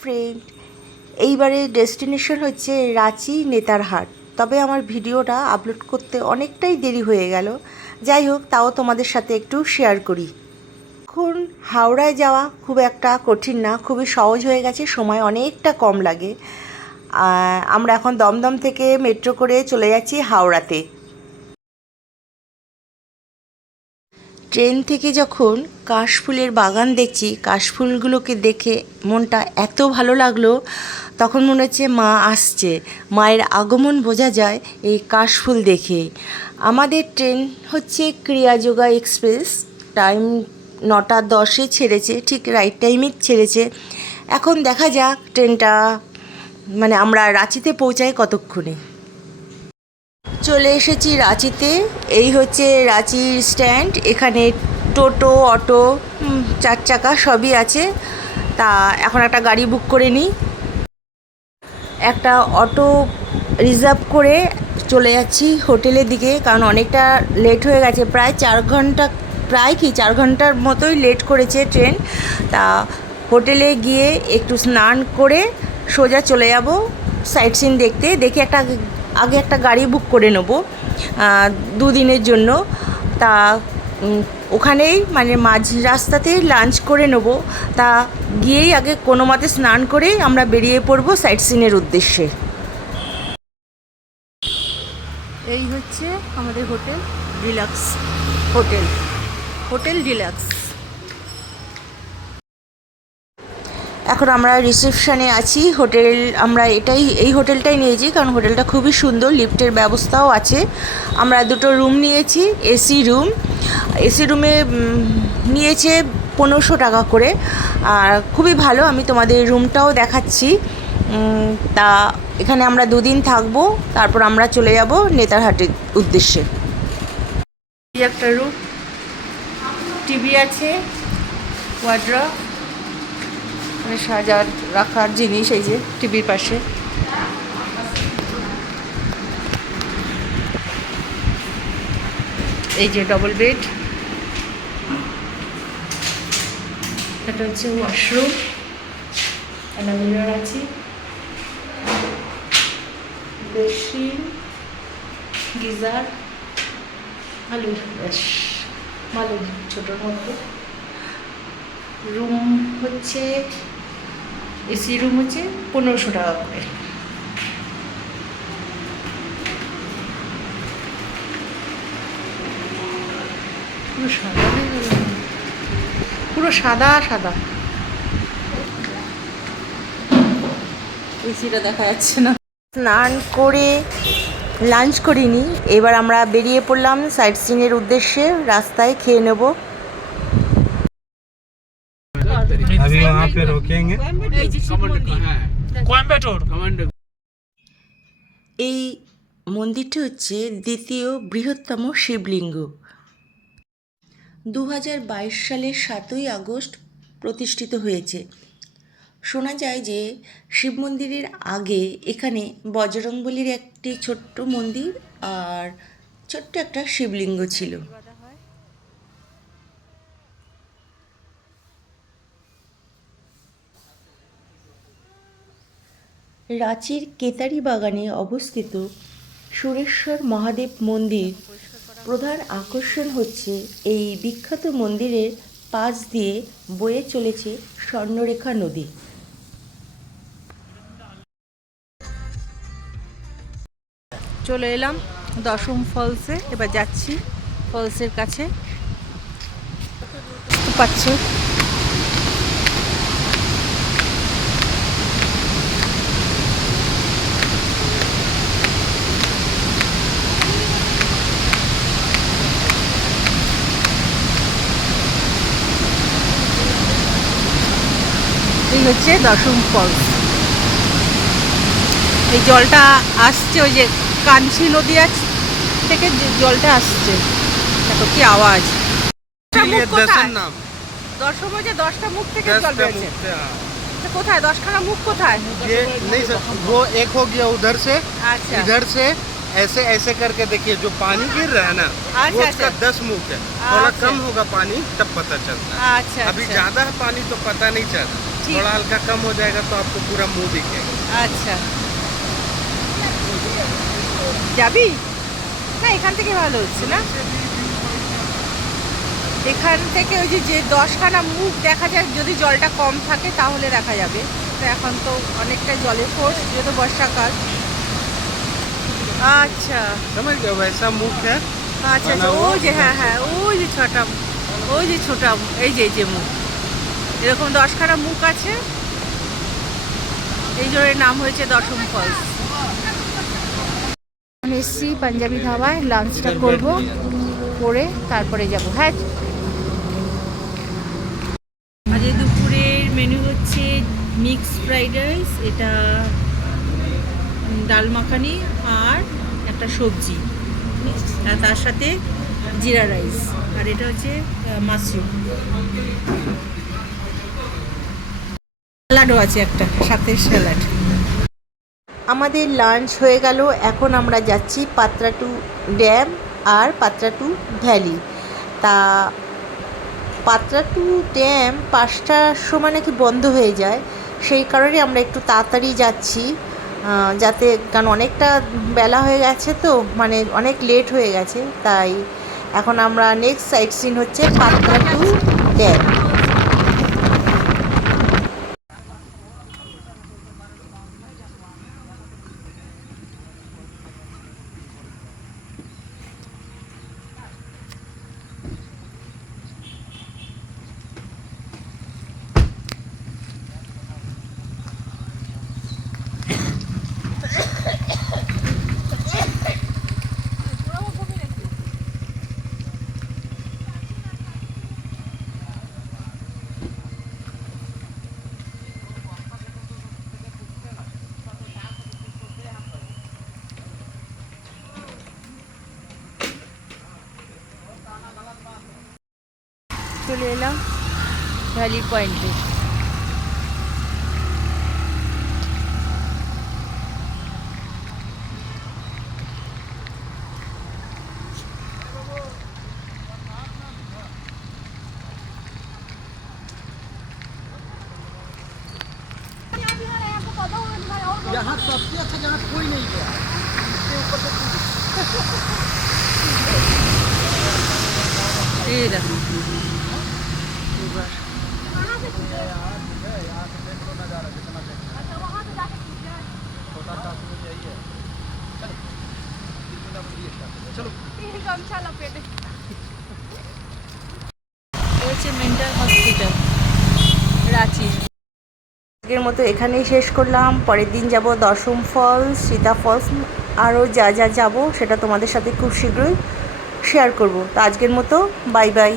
Friend এইবারে destination হচ্ছে রাঁচি নেতারহাট তবে আমার ভিডিওটা আপলোড করতে অনেকটাই দেরি হয়ে গেল। যাই হোক, তাও তোমাদের সাথে একটু শেয়ার করি। এখন হাওড়ায় যাওয়া খুব একটা কঠিন না, খুবই সহজ হয়ে গেছে, সময় অনেকটা কম লাগে। আমরা এখন দমদম থেকে মেট্রো করে চলে যাচ্ছি হাওড়াতে। ট্রেন থেকে যখন কাশফুলের বাগান দেখছি, কাশফুলগুলোকে দেখে মনটা এত ভালো লাগল, তখন মনে হচ্ছে মা আসছে। মায়ের আগমন বোঝা যায় এই কাশফুল দেখে। আমাদের ট্রেন হচ্ছে ক্রিয়াযোগা এক্সপ্রেস, টাইম নটা দশে ছেড়েছে, ঠিক রাইট টাইমে ছেড়েছে। এখন দেখা যাক ট্রেনটা মানে আমরা রাঁচিতে পৌঁছাই কতক্ষণে। চলে এসেছি রাঁচিতে। এই হচ্ছে রাঁচির স্ট্যান্ড। এখানে টোটো, অটো চার চাকা সবই আছে। তা এখন একটা গাড়ি বুক করে নিই। একটা অটো রিজার্ভ করে চলে যাচ্ছি হোটেলের দিকে, কারণ অনেকটা লেট হয়ে গেছে। প্রায় চার ঘণ্টা, প্রায় কি চার ঘণ্টার মতোই লেট করেছে ট্রেন। তা হোটেলে গিয়ে একটু স্নান করে সোজা চলে যাব সাইট সিন দেখতে। দেখে একটা আগে একটা গাড়ি বুক করে নেব দুদিনের জন্য। তা ওখানেই মানে মাঝ রাস্তাতেই লাঞ্চ করে নেব। তা, গিয়েই আগে কোনো মতে স্নান করেই আমরা বেরিয়ে পড়ব সাইট সিনের উদ্দেশ্যে। এই হচ্ছে আমাদের hotel deluxe hotel. Hotel deluxe এখন আমরা রিসেপশনে আছি। হোটেল, আমরা এটাই, এই হোটেলটাই নিয়েছি কারণ হোটেলটা খুবই সুন্দর, লিফটের ব্যবস্থাও আছে। আমরা দুটো রুম নিয়েছি এসি রুম এসি রুমে নিয়েছে পনেরোশো টাকা করে। আর খুবই ভালো, আমি তোমাদের রুমটাও দেখাচ্ছি। তা এখানে আমরা দুদিন থাকব, তারপর আমরা চলে যাব নেতারহাটের উদ্দেশ্যে। একটা রুম টিভি আছে ওয়ার্ড্রপ মানে সাজার রাখার জিনিস এই যে টিভির পাশে। এই যে ডবল বেড এটা হচ্ছে ওয়াশরুম অ্যানামিলার আছে। বেসিন গিজার ভালো বেশ ভালো ছোটোর মধ্যে রুম হচ্ছে এসি রুম হচ্ছে পনেরোশো টাকা করে। পুরো সাদা পুরো সাদা সাদা। এসিটা দেখা যাচ্ছে না। স্নান করে লাঞ্চ করিনি। এবার আমরা বেরিয়ে পড়লাম সাইট সিনের উদ্দেশ্যে রাস্তায় খেয়ে নেব। अभी वहाँ पे रोकेंगे কোয়েম্বাটোর এই মন্দিরটি হচ্ছে দ্বিতীয় বৃহত্তম শিবলিঙ্গ দু হাজার বাইশ সালের সাতই আগস্ট প্রতিষ্ঠিত হয়েছে শোনা যায় যে শিব মন্দিরের আগে এখানে বজরংবলির একটি ছোট্ট মন্দির আর ছোট্ট একটা শিবলিঙ্গ ছিল রাঁচির কেতারি বাগানে অবস্থিত সুরেশ্বর মহাদেব মন্দির। প্রধান আকর্ষণ হচ্ছে এই বিখ্যাত মন্দিরের পাশ দিয়ে বয়ে চলেছে স্বর্ণরেখা নদী। চলে এলাম দশম ফলসে, এবার যাচ্ছি ফলসের কাছে। পাচ্ছ? হচ্ছে দশম ফলস এই জলটা আসছে ওই যে কাঞ্চি নদী আছে থেকে যে জলটা আসছে দেখো কি আওয়াজ ये दर्शन नाम দশম যে দশটা মুখ থেকে दस জল का বেরোচ্ছে मुख से, हाँ। তো কোথায় দশখানা মুখ কোথায় ये नहीं सर वो एक हो गया उधर से আচ্ছা इधर से ऐसे ऐसे करके देखिए जो पानी गिर रहा है ना अच्छा, वो उसका अच्छा। दस मुख है थोड़ा अच्छा। कम होगा पानी तब पता चलता है আচ্ছা अभी আচ্ছা ज्यादा है पानी तो पता नहीं चलता ठीक। थोड़ा हल्का कम हो जाएगा तो आपको पूरा मुंह दिखेगा আচ্ছা যাবি না এখান থেকে ভালো হচ্ছে না এখান থেকে ওই যে যে দশখানা মুখ দেখা যায় যদি জলটা কম থাকে তাহলে দেখা যাবে তো এখন তো অনেকটা জলের ফোর্স যেহেতু বর্ষাকাল আচ্ছা समझ गए वैसा मुख है আচ্ছা আচ্ছা ওই যে হ্যাঁ হ্যাঁ ওই যে ছটা ওই যে ছোটা এই যে এই যে মুখ এরকম দশখানা মুখ আছে। এই জন্য নাম হয়েছে দশম ফলস এসছি পাঞ্জাবি ধাবায় লাঞ্চটা করব করে তারপরে যাব হ্যাঁ? আজ দুপুরের মেনু হচ্ছে মিক্স ফ্রাইড রাইস এটা ডাল মাখানি আর একটা সবজি। আর তার সাথে জিরা রাইস আর এটা হচ্ছে মাশরুম। স্যালাডও আছে একটা, সাথে স্যালাড। আমাদের লাঞ্চ হয়ে গেল, এখন আমরা যাচ্ছি পাত্রাটু ড্যাম আর পাত্রাটু ভ্যালি। তা পাত্রাটু ড্যাম পাঁচটার সময় নাকি বন্ধ হয়ে যায়, সেই কারণে আমরা একটু তাড়াতাড়ি যাচ্ছি। যাতে কারণ অনেকটা বেলা হয়ে গেছে তো মানে অনেক লেট হয়ে গেছে, তাই এখন আমরা নেক্সট সাইট সিন হচ্ছে পাত্রাটু ড্যাম। চলে এলাম ভ্যালি পয়েন্টে यहाँ सबसे अच्छा जगह कोई नहीं गया এই দেখো এবার হচ্ছে মেন্টাল হসপিটাল রাঁচি। আজকের মতো এখানেই শেষ করলাম। পরের দিন যাব দশম ফলস সীতা ফলস আরও যা যা যাব সেটা তোমাদের সাথে খুব শীঘ্রই শেয়ার করব। তো আজকের মতো বাই বাই